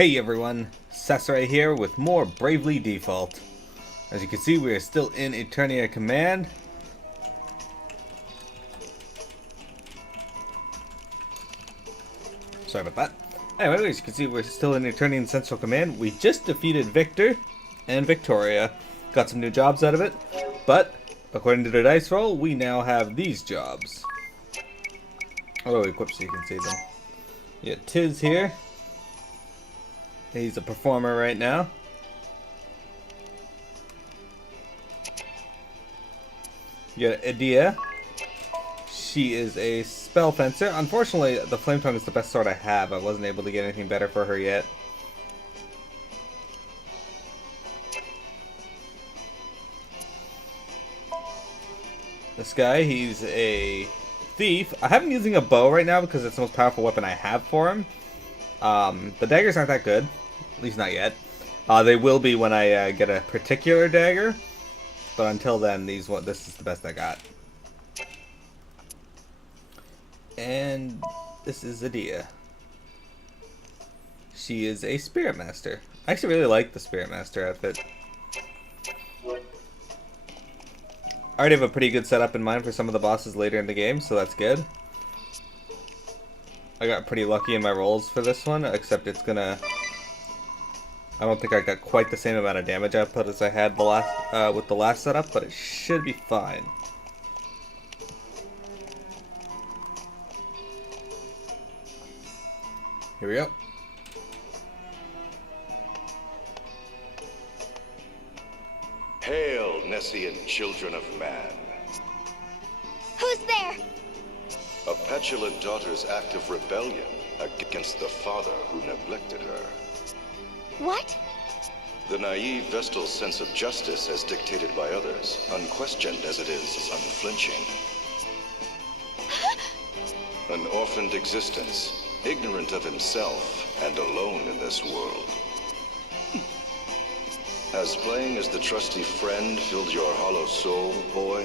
Hey everyone, Sasarai here with more Bravely Default. As you can see, we are still in Eternia Command. Sorry about that. Anyway, as you can see, we're still in Eternia Central Command. We just defeated Victor and Victoria. Got some new jobs out of it, but according to the dice roll, we now have these jobs. Oh, equip so you can see them. You got Tiz here. He's a performer right now. You got Eternia. She is a spell fencer. Unfortunately, the Flame Tongue is the best sword I have. I wasn't able to get anything better for her yet. This guy, he's a thief. I have him using a bow right now because it's the most powerful weapon I have for him. The daggers aren't that good. At least not yet. They will be when I get a particular dagger. But until then, this is the best I got. And this is Eternia. She is a Spirit Master. I actually really like the Spirit Master outfit. I already have a pretty good setup in mind for some of the bosses later in the game, so that's good. I got pretty lucky in my rolls for this one, except it's gonna... I don't think I got quite the same amount of damage output as I had with the last setup, but it should be fine. Here we go. Hail, Nessian children of man. Who's there? A petulant daughter's act of rebellion against the father who neglected her. What? The naive Vestal's sense of justice as dictated by others, unquestioned as it is unflinching. An orphaned existence, ignorant of himself and alone in this world. Has playing as the trusty friend filled your hollow soul, boy?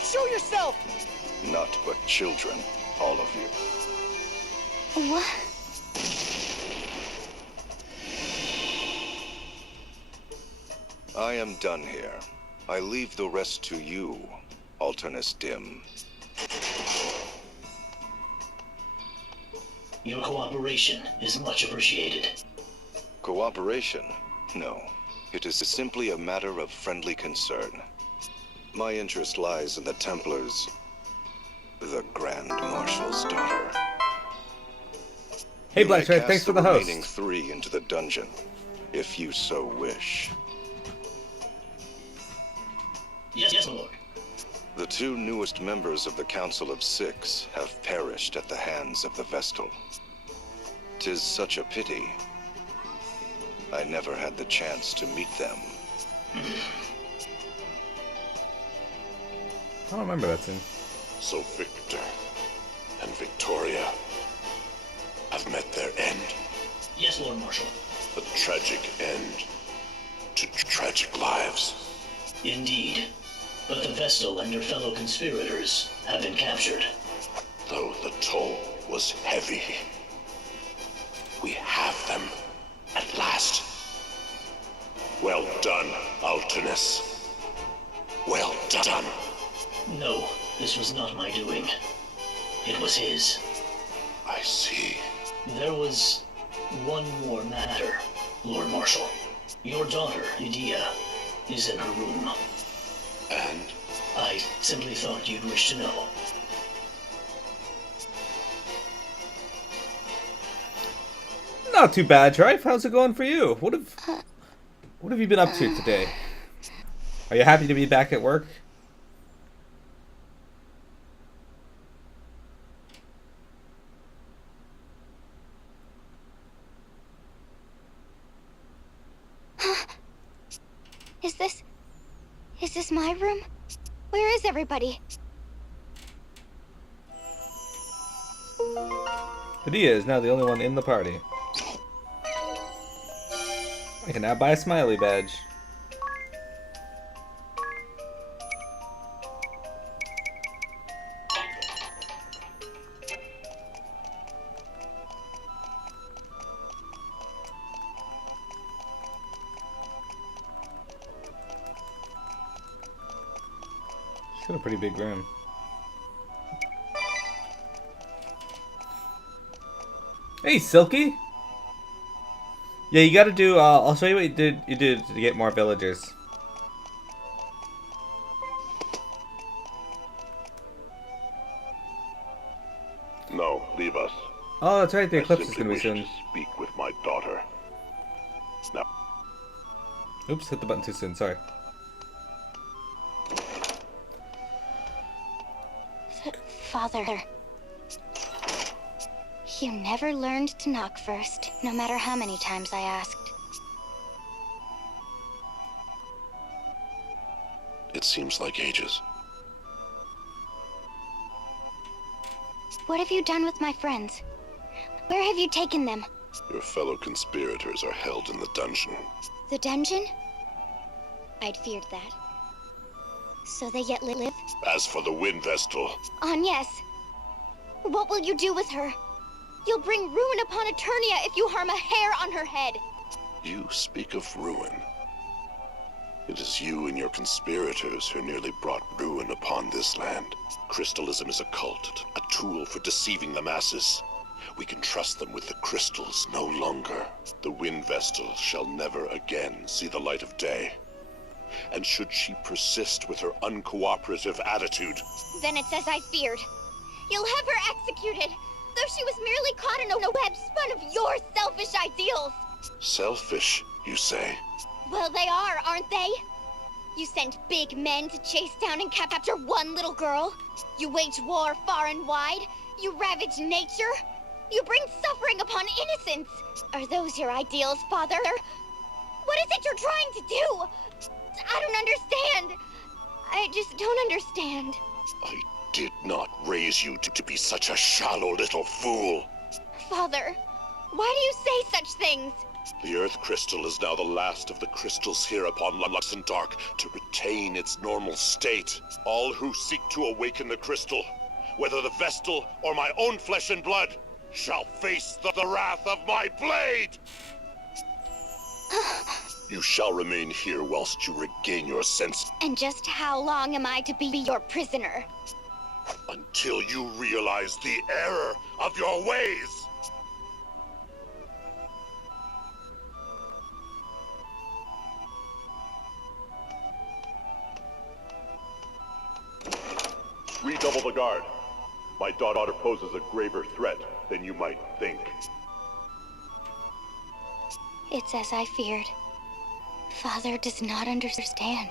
Show yourself! Not but children, all of you. What? I am done here. I leave the rest to you, Alternus Dim. Your cooperation is much appreciated. Cooperation? No. It is simply a matter of friendly concern. My interest lies in the Templars, the Grand Marshal's daughter. Hey Blackstripe, thanks for the host. Remaining 3 into the dungeon, if you so wish. Yes, Lord. The 2 newest members of the Council of 6 have perished at the hands of the Vestal. 'Tis such a pity. I never had the chance to meet them. I don't remember that scene. So Victor and Victoria have met their end. Yes, Lord Marshal. A tragic end to tragic lives. Indeed. But the Vestal and her fellow conspirators have been captured. Though the toll was heavy, we have them at last. Well done, Alternus. Well done. No, this was not my doing. It was his. I see. There was one more matter, Lord Marshal. Your daughter, Eternia, is in her room. And I simply thought you'd wish to know. Not too bad, Trife. How's it going for you? What have you been up to today? Are you happy to be back at work? Is this my room? Where is everybody? Eternia is now the only one in the party. I can now buy a smiley badge. got a pretty big room. Hey, Silky! Yeah, you gotta do, I'll show you what you did to get more villagers. No, leave us. Oh, that's right, the I eclipse is simply gonna be wish soon. to speak with my daughter. Now, Oops, hit the button too soon, sorry. Father. You never learned to knock first, no matter how many times I asked. it seems like ages. What have you done with my friends? Where have you taken them? Your fellow conspirators are held in the dungeon. The dungeon? I'd feared that. So they yet live? As for the Wind Vestal, Yes. What will you do with her? You'll bring ruin upon Eternia if you harm a hair on her head. you speak of ruin. It is you and your conspirators who nearly brought ruin upon this land. Crystalism is a cult, a tool for deceiving the masses. We can trust them with the crystals no longer. The Wind Vestal shall never again see the light of day. And should she persist with her uncooperative attitude, Then it's as I feared. You'll have her executed, though she was merely caught in a web spun of your selfish ideals. selfish, you say? Well, they are, aren't they? You send big men to chase down and capture one little girl. You wage war far and wide. You ravage nature. You bring suffering upon innocence. Are those your ideals, Father? What is it you're trying to do? I don't understand. I just don't understand. I did not raise you to be such a shallow little fool. Father, why do you say such things? The Earth Crystal is now the last of the crystals here upon Luxendark to retain its normal state. All who seek to awaken the crystal, whether the Vestal or my own flesh and blood, shall face the wrath of my blade! You shall remain here whilst you regain your sense, And just how long am I to be your prisoner? until you realize the error of your ways! Redouble the guard. My daughter poses a graver threat than you might think. It's as I feared. Father does not understand.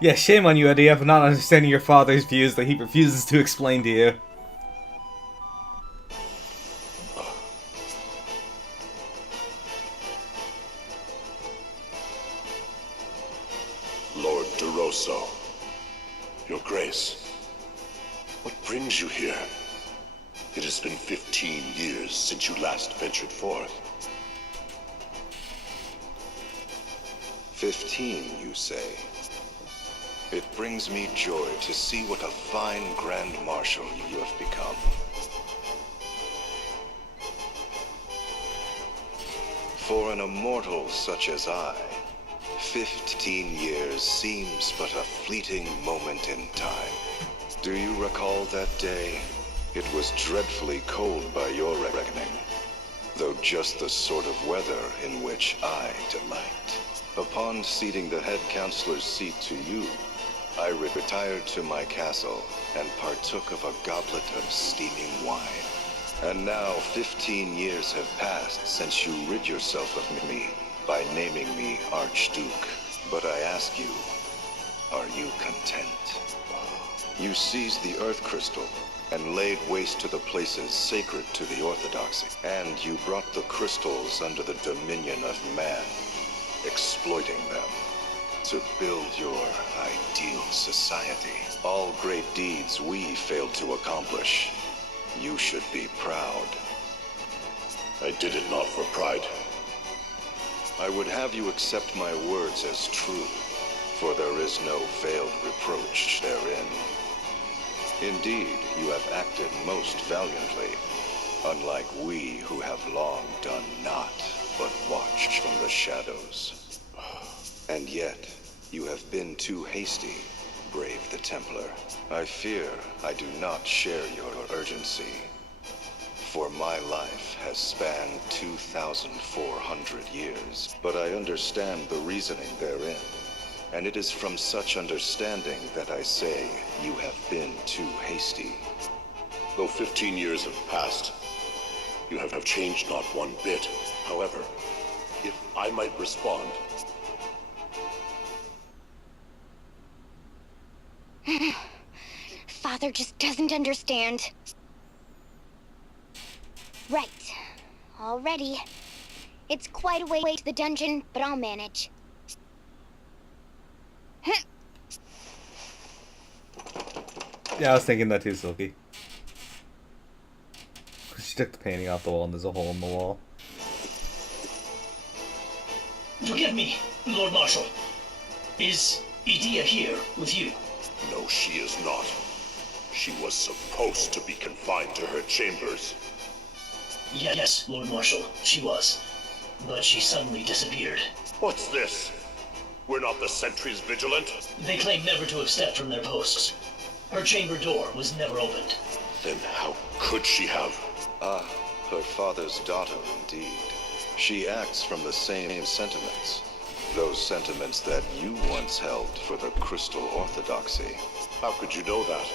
Yeah, shame on you, Eddie, for not understanding your father's views that he refuses to explain to you. Lord DeRosso, Your Grace, what brings you here? It has been 15 years since you last ventured forth. 15, you say? It brings me joy to see what a fine Grand Marshal you have become. For an immortal such as I, 15 years seems but a fleeting moment in time. Do you recall that day? It was dreadfully cold by your reckoning, though just the sort of weather in which I delight. Upon ceding the head counselor's seat to you, I retired to my castle and partook of a goblet of steaming wine. And now 15 years have passed since you rid yourself of me by naming me Archduke. But I ask you, are you content? You seized the Earth Crystal and laid waste to the places sacred to the Orthodoxy. And you brought the crystals under the dominion of man, exploiting them to build your ideal society. All great deeds we failed to accomplish. You should be proud. I did it not for pride. I would have you accept my words as true, for there is no veiled reproach therein. Indeed, you have acted most valiantly, unlike we who have long done naught but watched from the shadows. And yet, you have been too hasty, brave the Templar. I fear I do not share your urgency. For my life has spanned 2,400 years, but I understand the reasoning therein. And it is from such understanding that I say you have been too hasty. Though 15 years have passed, you have changed not one bit. However, if I might respond... Father just doesn't understand. Right. Already. It's quite a way to the dungeon, but I'll manage. Yeah, I was thinking that too, Silky. She took the painting off the wall and there's a hole in the wall. Forgive me, Lord Marshal. Is Edea here with you? No, she is not. She was supposed to be confined to her chambers. Yes, Lord Marshal, she was. But she suddenly disappeared. What's this? We're not the sentries vigilant? They claim never to have stepped from their posts. Her chamber door was never opened. Then how could she have? Ah, her father's daughter indeed. She acts from the same sentiments. Those sentiments that you once held for the Crystal Orthodoxy. How could you know that?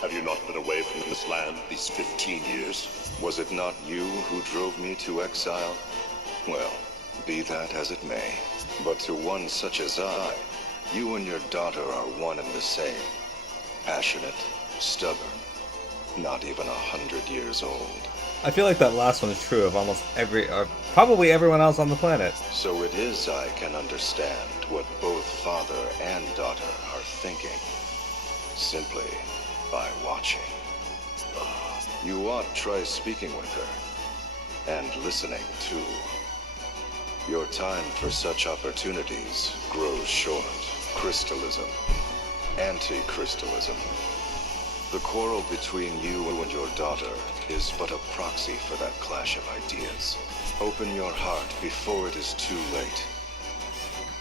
Have you not been away from this land these 15 years? Was it not you who drove me to exile? Well, be that as it may. But to one such as I, you and your daughter are one and the same. Passionate, stubborn, not even 100 years old. I feel like that last one is true of almost probably everyone else on the planet. So it is I can understand what both father and daughter are thinking, simply by watching. You ought try speaking with her, and listening too. Your time for such opportunities grows short. Crystalism, anti-crystalism. The quarrel between you and your daughter is but a proxy for that clash of ideas. Open your heart before it is too late.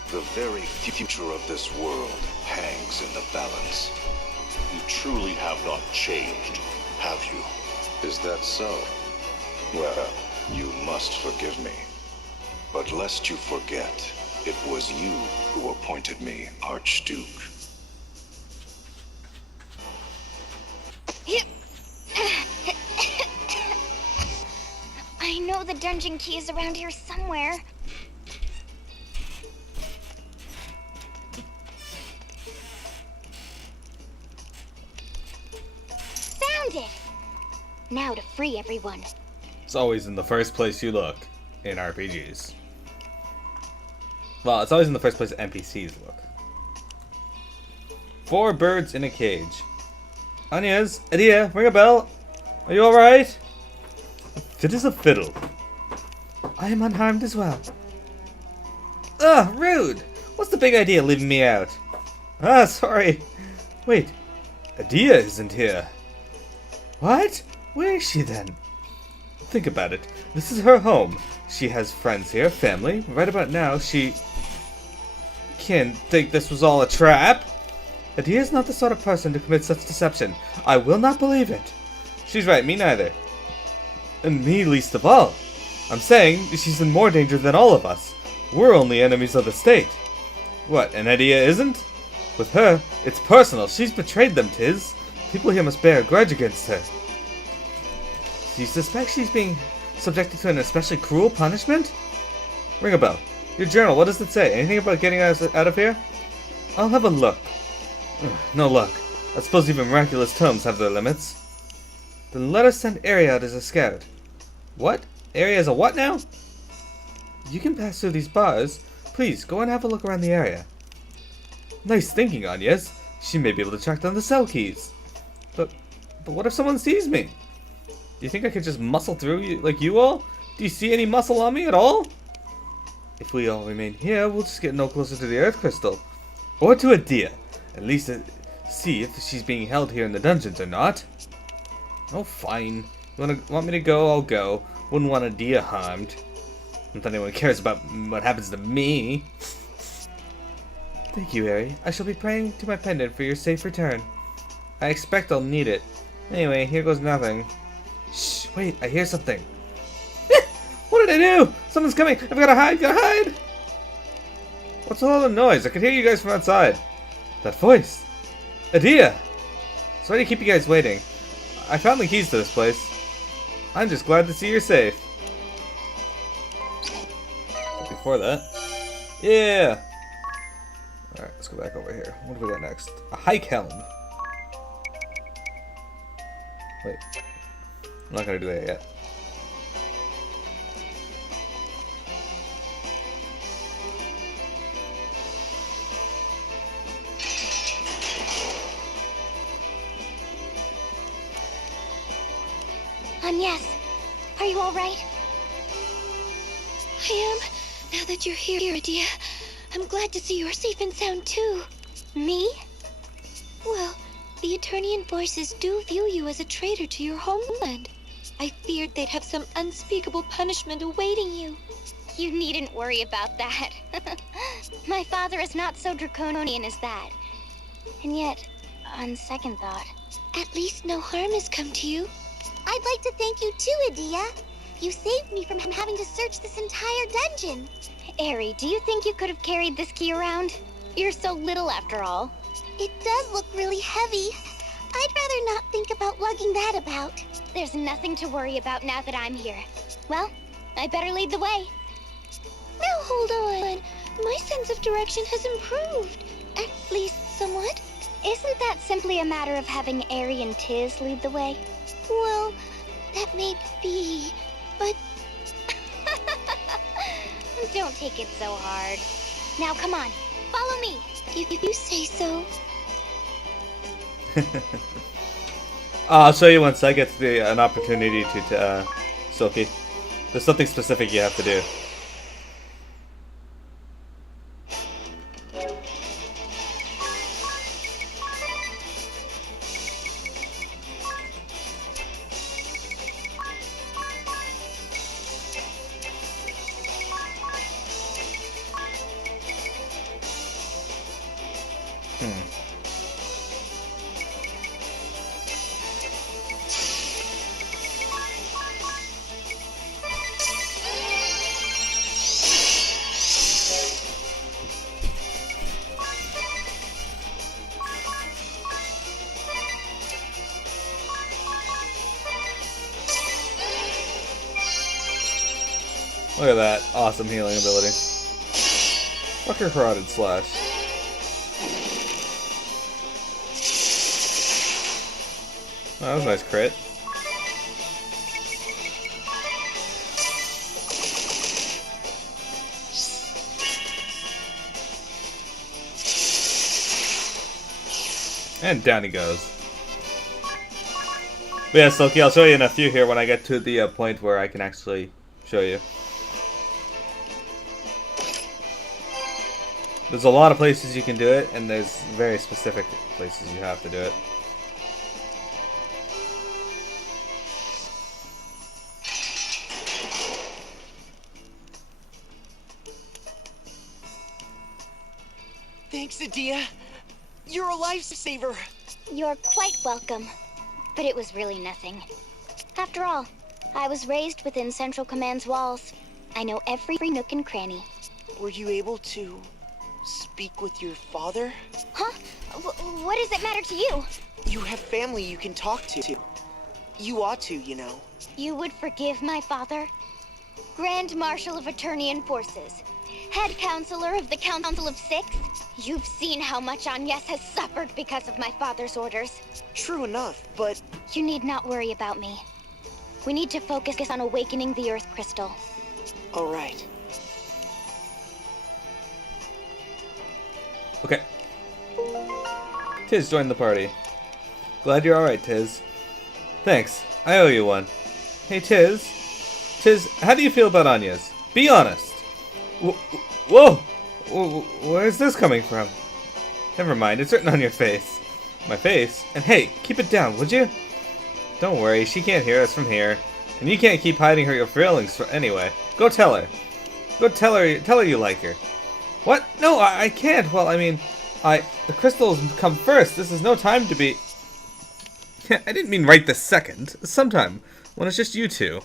The very future of this world hangs in the balance. You truly have not changed, have you? Is that so? Well, you must forgive me. But lest you forget, it was you who appointed me Archduke. I know the dungeon key is around here somewhere. Found it! Now to free everyone. It's always in the first place you look in RPGs. Well, it's always in the first place NPCs look. 4 birds in a cage. Agnes, Edea, ring a bell. Are you alright? Fit as a fiddle. I am unharmed as well. Ugh, rude! What's the big idea leaving me out? Ah, sorry. Wait, Edea isn't here. What? Where is she then? Think about it. This is her home. She has friends here, family. Right about now, she can't think this was all a trap. Edea is not the sort of person to commit such deception. I will not believe it. She's right, me neither. And me least of all. I'm saying she's in more danger than all of us. We're only enemies of the state. What, and Edea isn't? With her, it's personal. She's betrayed them, 'tis. People here must bear a grudge against her. Do you suspect she's being subjected to an especially cruel punishment? Ring a bell. Your journal, what does it say? Anything about getting us out of here? I'll have a look. Ugh, no luck. I suppose even miraculous tomes have their limits. Then let us send Area out as a scout. What? Area is a what now? You can pass through these bars. Please, go and have a look around the area. Nice thinking, Agnes. She may be able to track down the cell keys. But what if someone sees me? Do you think I could just muscle through you like you all? Do you see any muscle on me at all? If we all remain here, we'll just get no closer to the Earth Crystal. Or to Edea. At least see if she's being held here in the dungeons or not. Oh, fine. You want me to go? I'll go. Wouldn't want Edea harmed. Not that anyone cares about what happens to me. Thank you, Harry. I shall be praying to my pendant for your safe return. I expect I'll need it. Anyway, here goes nothing. Shh, wait, I hear something. What did I do? Someone's coming! I've gotta hide, gotta hide! What's all the noise? I can hear you guys from outside. That voice! Adia! Sorry to keep you guys waiting. I found the keys to this place. I'm just glad to see you're safe. But before that... Yeah! Alright, let's go back over here. What do we got next? A hike helm. Wait. I'm not gonna do that yet. Yes. Are you alright? I am. Now that you're here, Adia, I'm glad to see you're safe and sound too. Me? Well, the Eternian forces do view you as a traitor to your homeland. I feared they'd have some unspeakable punishment awaiting you. You needn't worry about that. My father is not so draconian as that. And yet, on second thought, at least no harm has come to you. I'd like to thank you too, Adia. You saved me from having to search this entire dungeon. Eri, do you think you could have carried this key around? You're so little after all. It does look really heavy. I'd rather not think about lugging that about. There's nothing to worry about now that I'm here. Well, I better lead the way. Now hold on. My sense of direction has improved. At least somewhat. Isn't that simply a matter of having Eri and Tiz lead the way? Well, that may be, but... Don't take it so hard. Now come on, follow me. If you say so. I'll show you once I get an opportunity to Silky. There's something specific you have to do. Look at that awesome healing ability. Fuck your carotid slash. Oh, that was a nice crit. And down he goes. But yeah, Silky, I'll show you in a few here when I get to the point where I can actually show you. There's a lot of places you can do it, and there's very specific places you have to do it. Thanks, Adia. You're a lifesaver. You're quite welcome. But it was really nothing. After all, I was raised within Central Command's walls. I know every nook and cranny. Were you able to speak with your father? Huh? What does it matter to you? You have family you can talk to. You ought to, you know. You would forgive my father? Grand Marshal of Eternian Forces. Head Counselor of the Council of Six? You've seen how much Agnes has suffered because of my father's orders. True enough, but... You need not worry about me. We need to focus on awakening the Earth Crystal. All right. Okay. Tiz joined the party. Glad you're alright, Tiz. Thanks. I owe you one. Hey, Tiz. Tiz, how do you feel about Agnes? Be honest. Whoa! Where's this coming from? Never mind, it's written on your face. My face? And hey, keep it down, would you? Don't worry, she can't hear us from here. And you can't keep hiding your feelings anyway. Go tell her. Go tell her you like her. What? No, I can't. Well, I mean, The crystals come first. This is no time to be... I didn't mean right this second. Sometime, when it's just you two.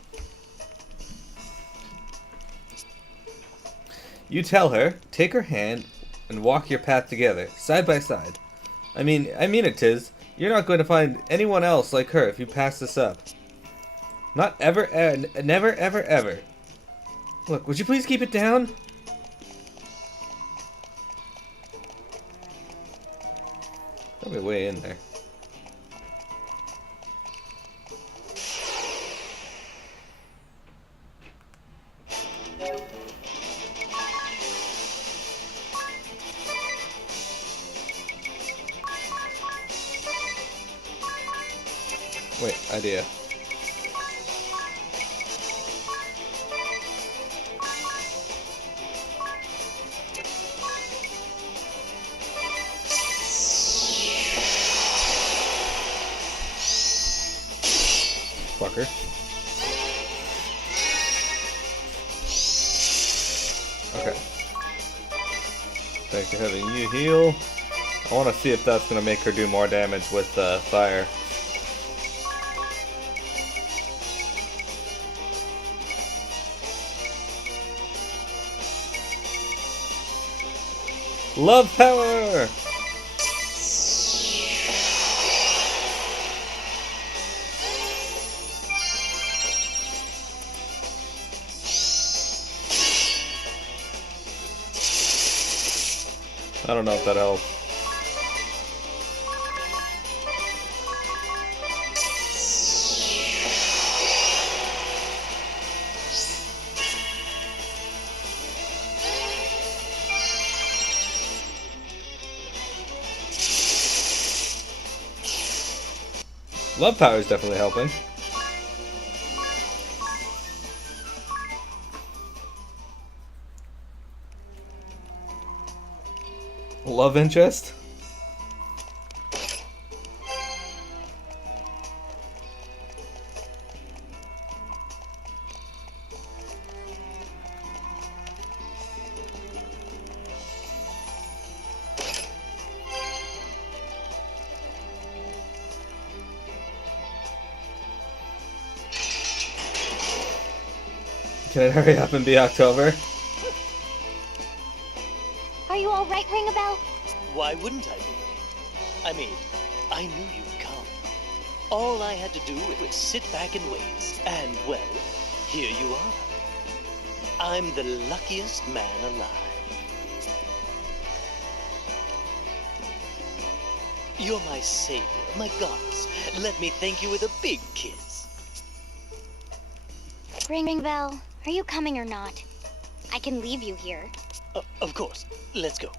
You tell her, take her hand, and walk your path together, side by side. I mean it, Tiz. You're not going to find anyone else like her if you pass this up. Not ever, never, ever, ever. Look, would you please keep it down? Probably way in there. Wait, idea. Fucker. Okay. Back to having you heal. I want to see if that's going to make her do more damage with fire. Love power! I don't know if that helps. Love power is definitely helping. Love interest? Can it hurry up and be October? Are you all right, Ring-a-Bell? Why wouldn't I be? I mean, I knew you'd come. All I had to do was sit back and wait. And, well, here you are. I'm the luckiest man alive. You're my savior, my goddess. Let me thank you with a big kiss. Ring-a-Bell, are you coming or not? I can leave you here. Of course. Let's go.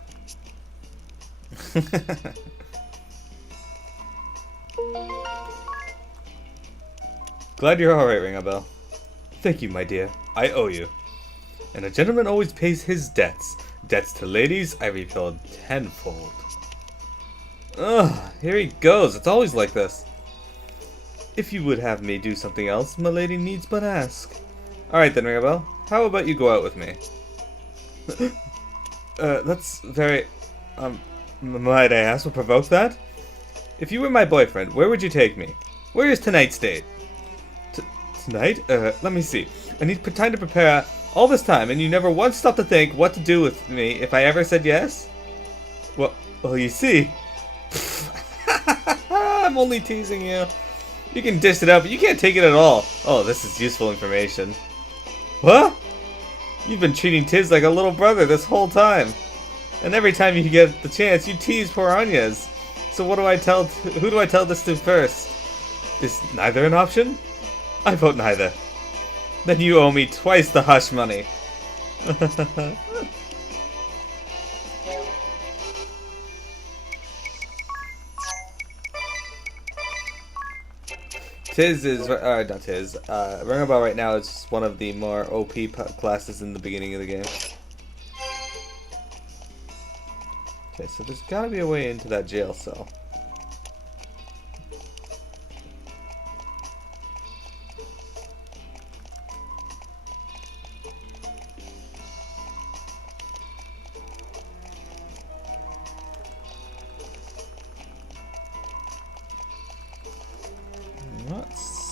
Glad you're alright, Ring-a-Bell. Thank you, my dear. I owe you. And a gentleman always pays his debts. Debts to ladies I repay tenfold. Ugh, here he goes. It's always like this. If you would have me do something else, my lady needs but ask. Alright then, Ring-a-Bell. How about you go out with me? That's very... might I ask what provoked that? If you were my boyfriend, where would you take me? Where is tonight's date? Tonight? Let me see. I need time to prepare all this time, and you never once stopped to think what to do with me if I ever said yes? Well, you see... I'm only teasing you. You can dish it out, but you can't take it at all. Oh, this is useful information. What? You've been treating Tiz like a little brother this whole time. And every time you get the chance, you tease poor Anya's. So what do I tell... who do I tell this to first? Is neither an option? I vote neither. Then you owe me twice the hush money. Tiz is... not Tiz. Ring-a-Bell right now is one of the more OP classes in the beginning of the game. Okay, so there's gotta be a way into that jail cell.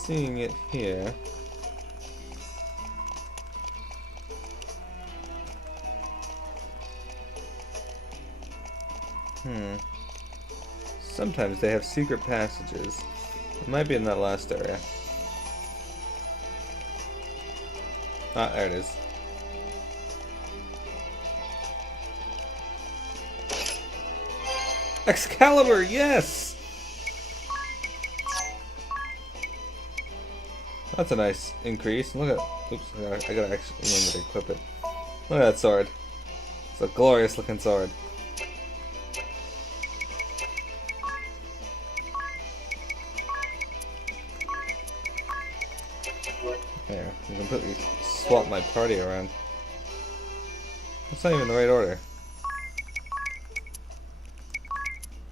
seeing it here. Sometimes they have secret passages. It might be in that last area. Ah, there it is. Excalibur, yes! That's a nice increase. Look at... Oops, I gotta actually remember to equip it. Look at that sword. It's a glorious looking sword. There, I can completely swap my party around. That's not even the right order.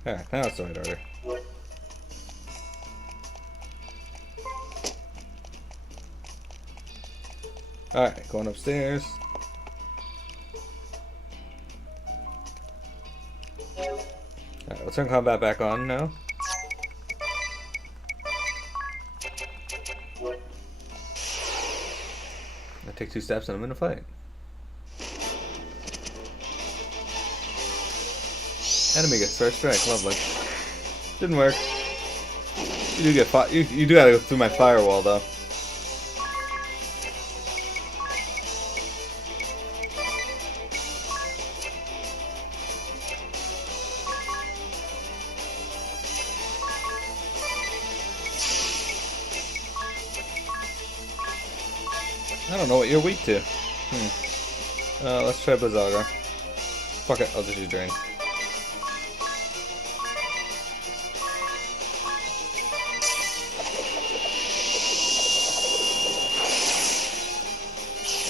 There, now it's the right order. Alright, going upstairs. Alright, we'll turn combat back on now. I take 2 steps and I'm in a fight. Enemy gets first strike, lovely. Didn't work. You do get you do gotta go through my firewall though. I don't know what you're weak to. Let's try Bazaga. Fuck it, I'll just use Drain.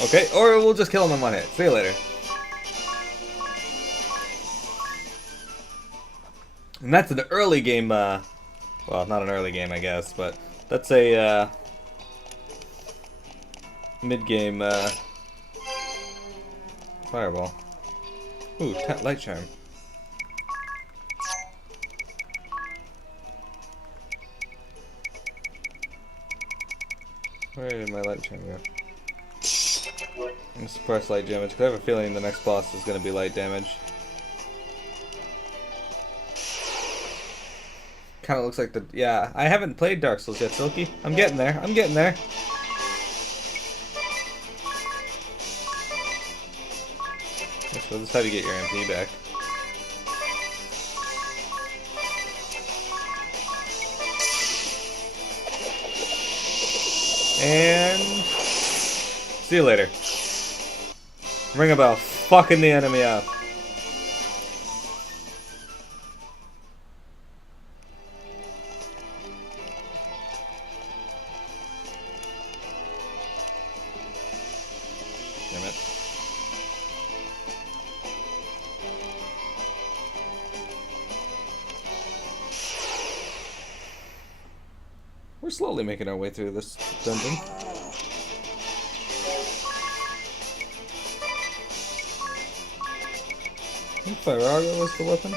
Okay, or we'll just kill him in 1 hit. See you later. And that's an early game, well, not an early game, I guess, but that's a, mid-game, fireball. Ooh, light charm. Where did my light charm go? I'm gonna suppress light damage, because I have a feeling the next boss is going to be light damage. Kind of looks like the... Yeah, I haven't played Dark Souls yet, Silky. I'm getting there. I'm getting there. So this is how you get your MP back. And... see you later. Ring a bell. Fucking the enemy up. Damn it. We're slowly making our way through this dungeon. I think Firaga was the weapon.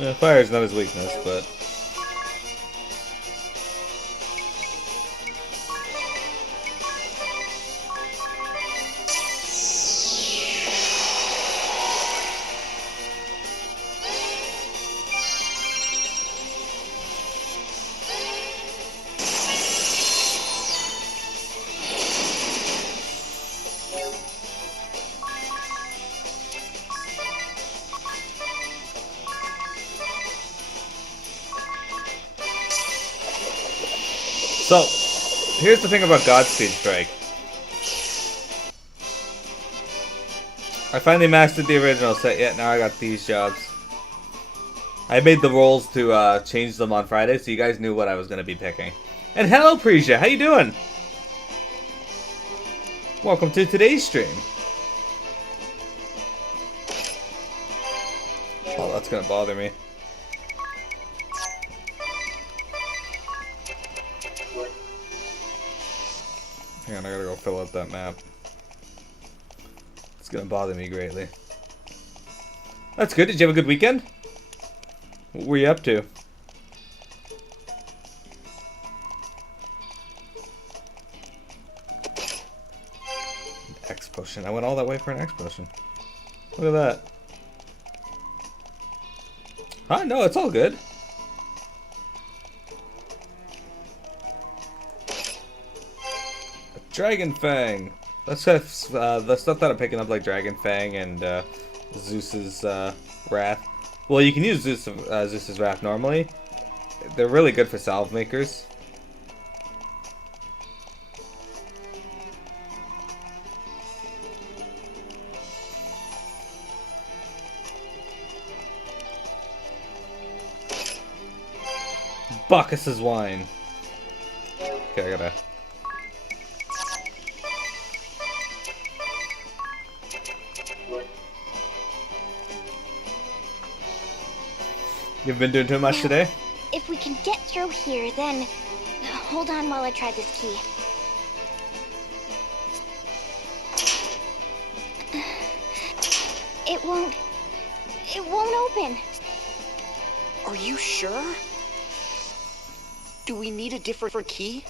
Yeah, fire is not his weakness, but... So, here's the thing about Godspeed Strike. I finally mastered the original set yet, now I got these jobs. I made the rolls to change them on Friday, so you guys knew what I was going to be picking. And hello, Precia, how you doing? Welcome to today's stream. It's gonna bother me. Hang on, I gotta go fill out that map. It's gonna bother me greatly. That's good. Did you have a good weekend? What were you up to? X potion. I went all that way for an X potion. Look at that. Huh? No, it's all good. A Dragon Fang. That's the stuff that I'm picking up, like Dragon Fang and Zeus's Wrath. Well, you can use Zeus's Wrath normally. They're really good for salve makers. Bacchus's wine. Okay, I gotta. You've been doing too much today? If we can get through here, then... Hold on while I try this key. It won't open. Are you sure? Do we need a different key?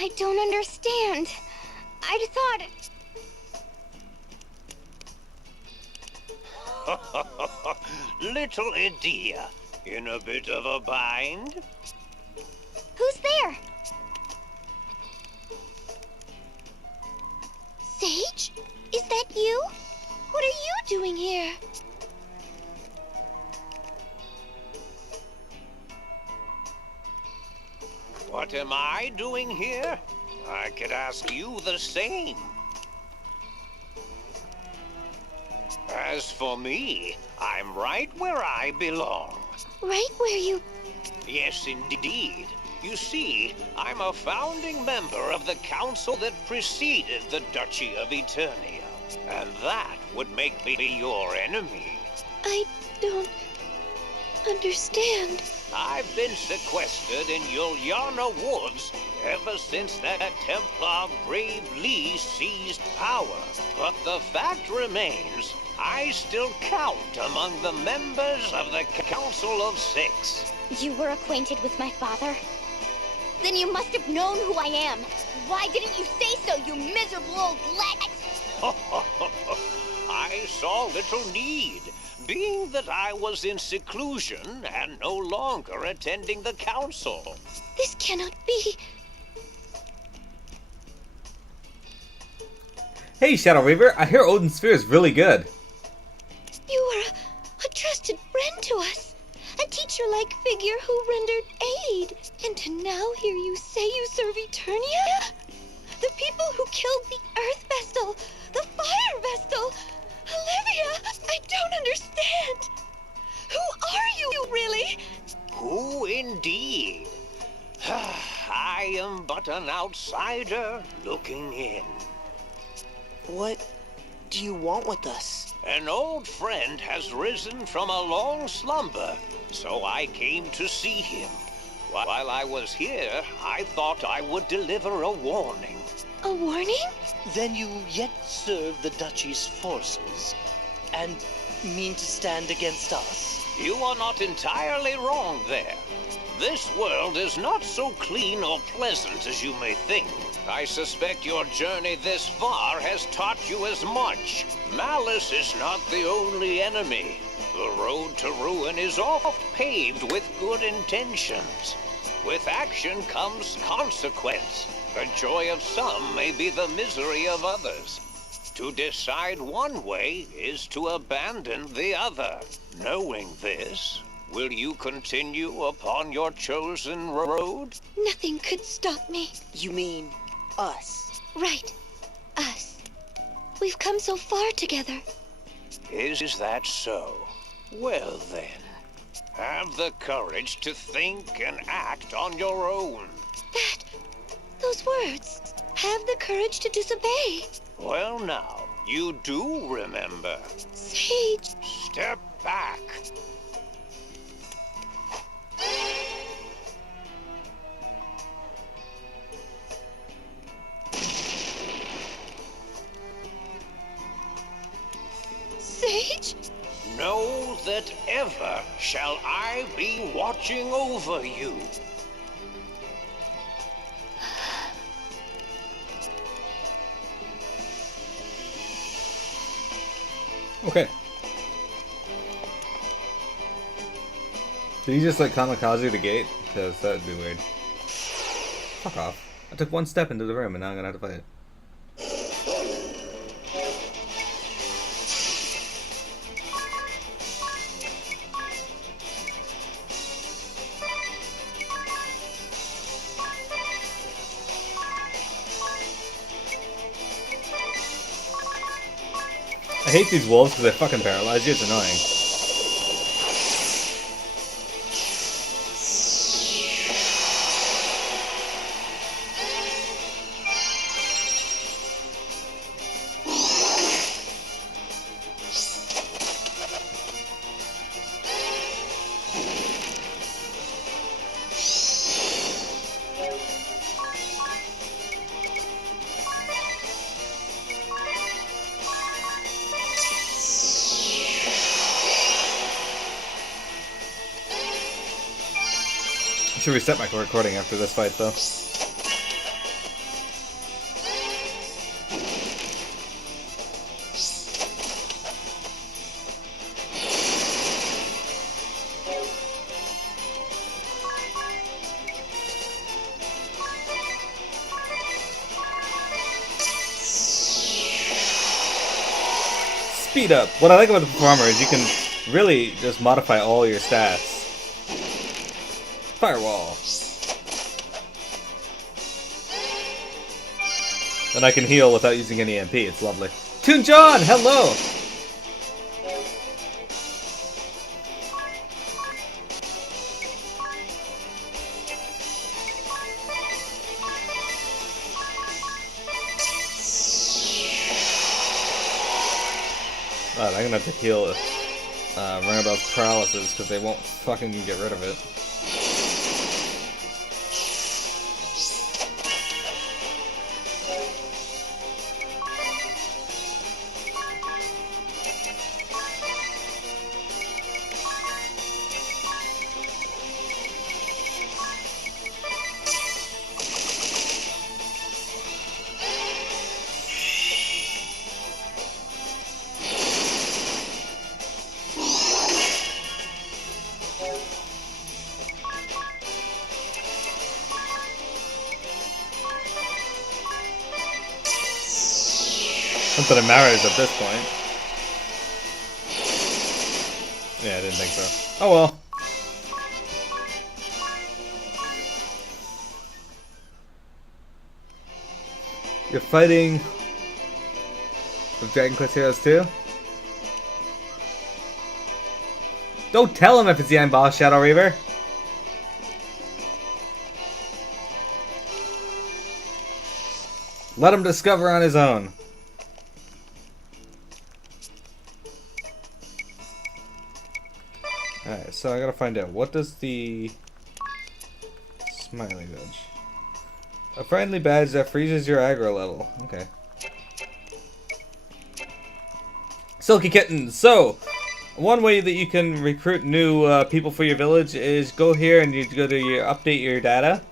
I don't understand. I'd thought... Little Eternia, in a bit of a bind? Who's there? Sage? Is that you? What are you doing here? What am I doing here? I could ask you the same. As for me, I'm right where I belong. Right where you... Yes, indeed. You see, I'm a founding member of the council that preceded the Duchy of Eternia. And that would make me your enemy. I don't understand. I've been sequestered in Yuliana Woods ever since that Templar brave Lee seized power. But the fact remains, I still count among the members of the Council of Six. You were acquainted with my father? Then you must have known who I am. Why didn't you say so, you miserable old leg? I saw little need, being that I was in seclusion and no longer attending the council. This cannot be. Hey, Shadow Reaver, I hear Odin's Sphere is really good. You were a trusted friend to us. A teacher-like figure who rendered aid. And to now hear you say you serve Eternia? The people who killed the Earth Vestal, the Fire Vestal. Olivia, I don't understand. Who are you, really? Who indeed? I am but an outsider looking in. What do you want with us? An old friend has risen from a long slumber, so I came to see him. While I was here, I thought I would deliver a warning. A warning? Then you yet serve the Duchy's forces, and mean to stand against us? You are not entirely wrong there. This world is not so clean or pleasant as you may think. I suspect your journey this far has taught you as much. Malice is not the only enemy. The road to ruin is oft paved with good intentions. With action comes consequence. The joy of some may be the misery of others. To decide one way is to abandon the other. Knowing this, will you continue upon your chosen road? Nothing could stop me. You mean us? Right. Us. We've come so far together. Is that so? Well then, have the courage to think and act on your own. Those words. Have the courage to disobey. Well now, You do remember. Sage. Step back. Sage? Know that ever shall I be watching over you. Okay. Did he just like kamikaze the gate? Because that would be weird. Fuck off. I took one step into the room and now I'm gonna have to fight it. I hate these wolves because they fucking paralyze you. It's annoying. I should reset my recording after this fight, though. Speed up. What I like about the performer is you can really just modify all your stats. Firewall. And I can heal without using any MP. It's lovely. Toon John, hello. God, I'm gonna have to heal Runabout's paralysis because they won't fucking get rid of it. Not that it matters at this point. Yeah, I didn't think so. Oh well. You're fighting with Dragon Quest Heroes 2? Don't tell him if it's the end boss, Shadow Reaver. Let him discover on his own. Alright, so I gotta find out, what does the smiley badge? A friendly badge that freezes your aggro level. Okay. Silky Kittens. So, one way that you can recruit new people for your village is go here and you go to your update your data.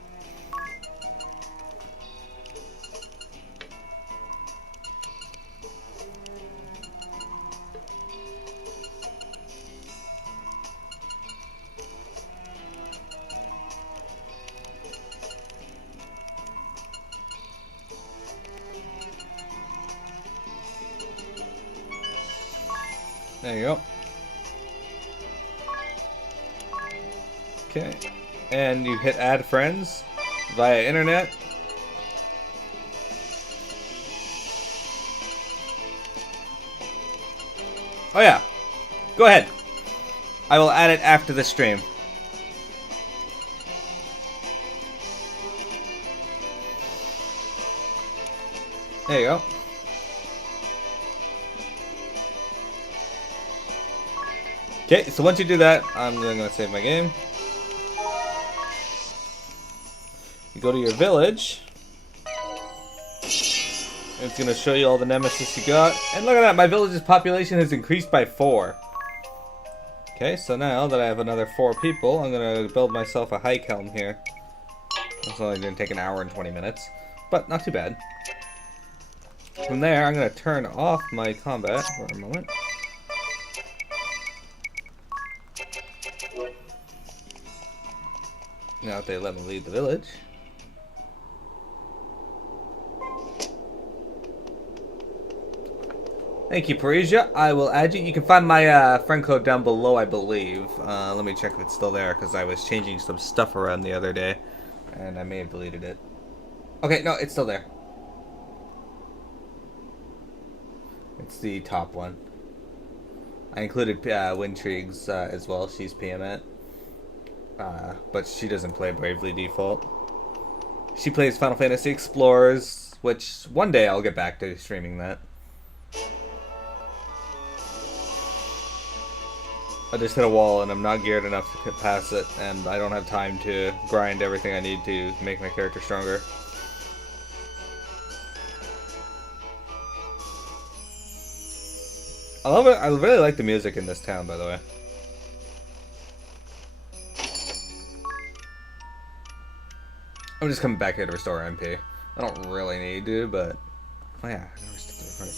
There you go. Okay. And you hit add friends via internet. Oh yeah. Go ahead. I will add it after the stream. There you go. Okay, so once you do that, I'm gonna save my game. You go to your village. And it's gonna show you all the nemesis you got. And look at that, my village's population has increased by 4. Okay, so now that I have another 4 people, I'm gonna build myself a hike helm here. It's only gonna take an hour and 20 minutes, but not too bad. From there, I'm gonna turn off my combat for a moment. Now if they let me lead the village. Thank you, Parisia. I will add you. You can find my friend code down below, I believe. Let me check if it's still there, because I was changing some stuff around the other day, and I may have deleted it. Okay, no, it's still there. It's the top one. I included Wintrigues as well. She's PM it. But she doesn't play Bravely Default. She plays Final Fantasy Explorers, which one day I'll get back to streaming that. I just hit a wall and I'm not geared enough to get past it, and I don't have time to grind everything I need to make my character stronger. I love it. I really like the music in this town, by the way. I'm just coming back here to restore MP. I don't really need to, but... Oh yeah, I gotta restore the